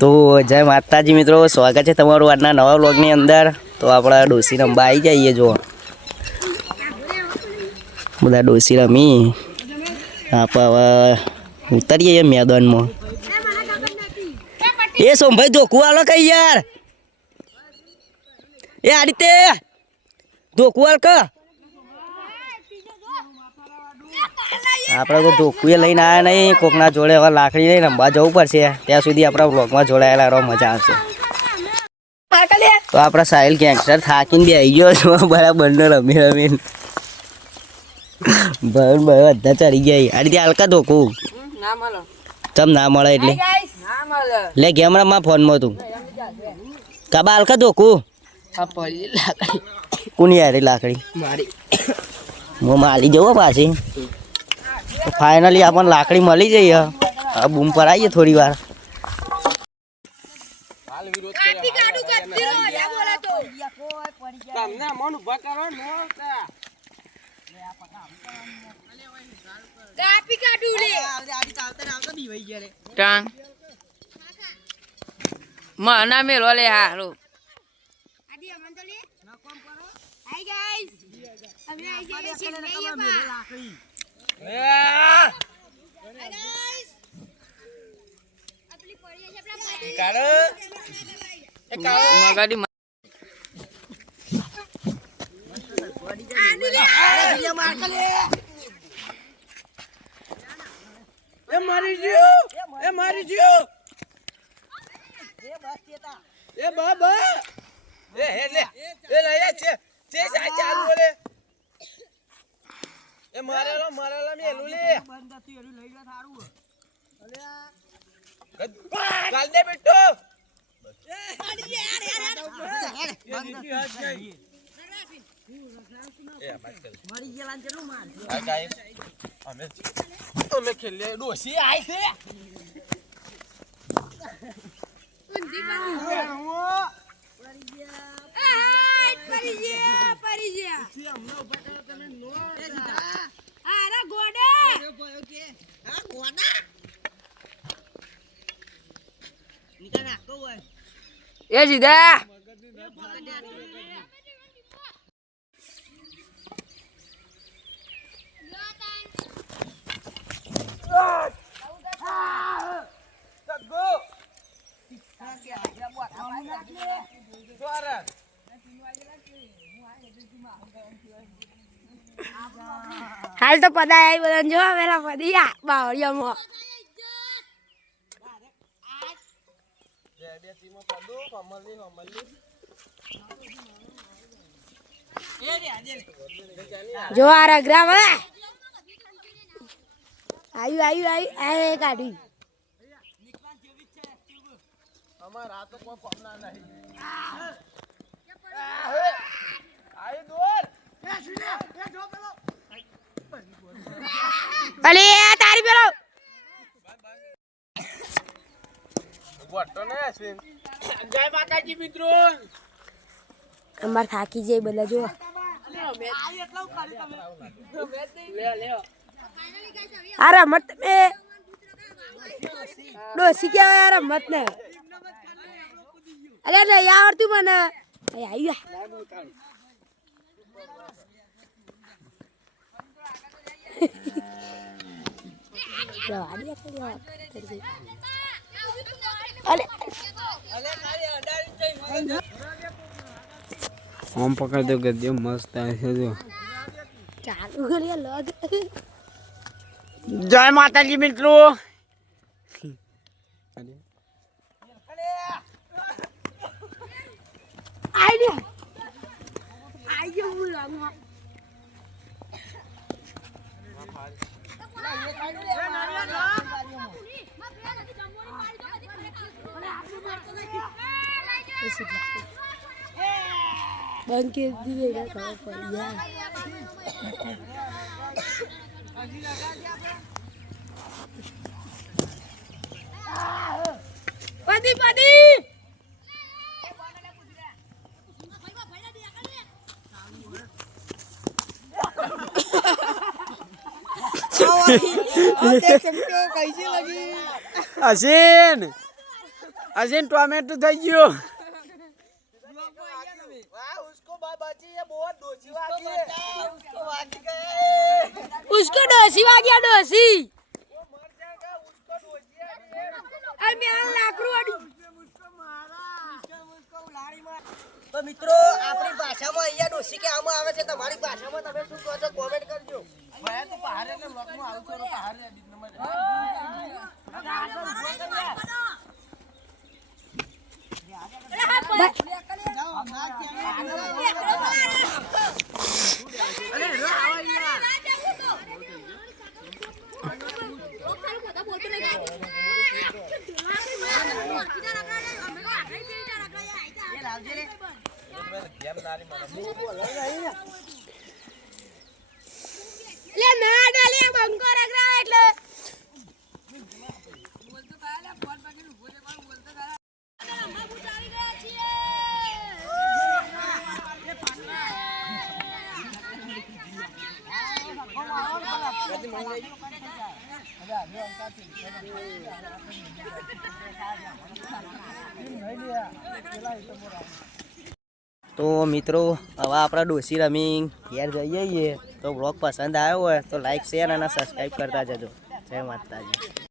તો જય માતાજી મિત્રો, સ્વાગત છે તમારું આજના નવા વ્લોગની અંદર। તો આપણા ડોસી રમવા આવી જઈએ, જો બધા ડોસી રમી આપણે હવે ઉતરીએ મેદાનમાં। એ સોમભાઈ ધોકું આલો કઈ યાર, એ આ રીતે ધોકું આલ ક આપણે તો ધોકું લઈને આવ્યા નહીં, કોકના જોડે હવે લાકડી લઈને રમવા જવું પડશે। ત્યાં સુધી આપણા વ્લોગમાં જોડાયેલા રહો, મજા આવશે। તો આપણા સાહિલ ગેંગસ્ટર થાકીને બેસી ગયો છો, બરાબર રમી રમીને ભાઈ બધા ચડી ગયા। આ રીતે હલકા ધોકું ચમ ના મળે એટલે લે કેમેરામાં ફોનમાં તું કાબા હલકા ધોકું કોની યાર લાકડી હું માલી જવું પાછી। ફાઇનલી આપણને લાકડી મળી જઈ, હવે બૂમ પર આવીએ થોડી વાર। ના મેલો લે હારો મગાડી મારી જીઓ એ મારી જીઓ એ બાબા એ હે લે એ લયા છે સા ચાલુ લે એ મારેલો મે એલું લે બંધ હતી એલું લઈ જા થારું અલ્યા ગાલ દે બેટો એ હાડી યાર બંધ હાથ ગઈ એ બાત કર મરી ગયેલા જેટલું માર આ ગાય અમે ખેલે ડોસી આઈ છે ઉંધી પરી ગયા છી અમને ઉભા કરો તમે નો એ સીધા આરા ગોડા ઓકે હા ગોડા નીકળ નાખો હોય એ સીધા હાલ તો પદાય આવી બધા જો પેલા પદી આ બાવળિયામાં જો આ રગરા વે આયુ આ કાઢી અમાર આ તો કોઈ કોમના નહીં આઈ દોર એ સીને એ જો પેલો ભલે તારી પેલો ગોટો ને અશ્વિન જય માતાજી મિત્રો અમાર થાકી જાય બધા જો આ રમત મે ડોસી કે આ રમત ને અરે નહીં આવડતું મને આવ્યા આમ પકડ દો ગદ્યો મસ્ત આવે છે જો ચાલુ કરી લગ જય માતાજી મિત્રો બંધ કરી દીધે ખબર પડી પદી देख सकते हो कैसी लगी हसीन અજીન ટોમેટો થઈ ગયો वाह उसको बची ये बहुत दोषी वागी है उसको वागी गए उसको डोसी वाग्या डोसी वो मर जाएगा उसको दोषी है अरे मेरा लाकड़ू अड़ी उसको मारा उसको उलाड़ी मार तो मित्रों આપણી ભાષામાં અહીંયા ડોસી કે આમાં આવે છે તમારી ભાષામાં તમે શું કહો છો કોમેન્ટ કરજો ભાઈ તું પહાડ ને લોકમાં આવ છો પહાડ રે નંબર લે ના ડાલે બંકો રગરા એટલે તો મિત્રો હવે આપણા ડોસી રમી ઘેર જઈએ તો બ્લોગ પસંદ આવ્યો હોય તો લાઈક શેર અને સબસ્ક્રાઈબ કરતા જજો જય માતાજી.